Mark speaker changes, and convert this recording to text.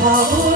Speaker 1: Oh.